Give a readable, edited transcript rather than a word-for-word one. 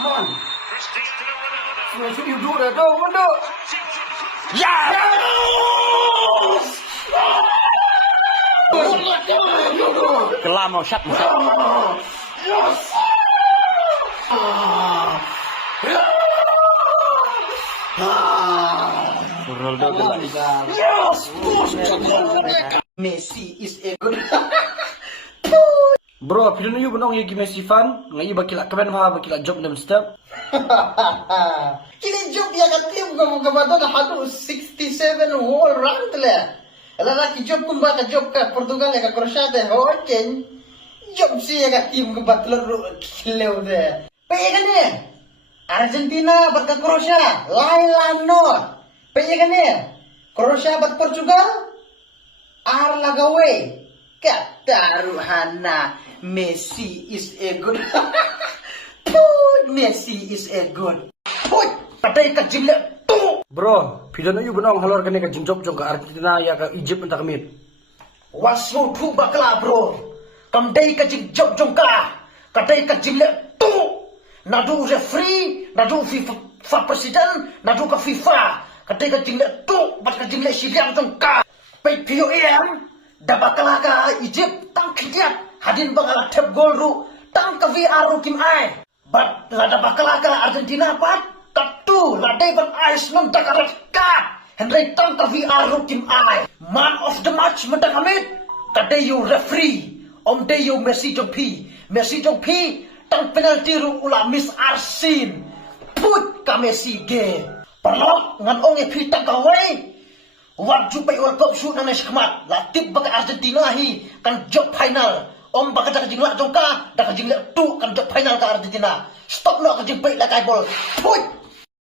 Man. What should you do that? No, no. Yeah! Kelam mau shot. Yes. Ronaldo kelam. Yes, push. Messi is a good. Bro, pilih you benong you Messi fan, ngayi bakila kamen ha bakila job nam step. Kini job dia kat tim ko kabado na hadu 67 whole round le. Ala ki job kumba ka job ka Portugal ka Croatia de hoken. Job si ka tim ko batlor leo de. Payegane. Argentina bat ka Croatia, Lailan no. Payegane. Croatia bat Portugal. Ar lagawe. Kataruhana. Messi is a good. Messi is a good. Patay ka jimle tu. Bro, pidano yu benong halor kane ka jimjok jong ka Argentina ya ka Egypt entah kamit. Wasmo tu bakla bro. Kamdai ka jimjok jong ka. Katay ka jimle tu. Nadu referee, nadu FIFA president, nadu ka FIFA. Katay ka jimle tu, bat ka jimle silang jong ka. Pay POM, dabakala ka Egypt tang kidiat. Hadin bangala tep gol ru tang ka VR ru kim ai. But lada bakala ka Argentina pat katu ladai ban ice nun takarat kat. Henry tang ka VR ru kim ai. Man of the match mentak amit. Kadai you referee. Om day you Messi jong pi. Messi jong pi tang penalty ru ula miss Arsin. Put ka Messi ge. Perlok ngan ong e pi tang ka wei. Wat jupai World Cup shoot na nashkmat. Latip baka Argentina hi kan job final. Om baka dak jingla jongka, dak jingla tu kan job final ka Argentina. Stop no ka jingpai la kai bol. Put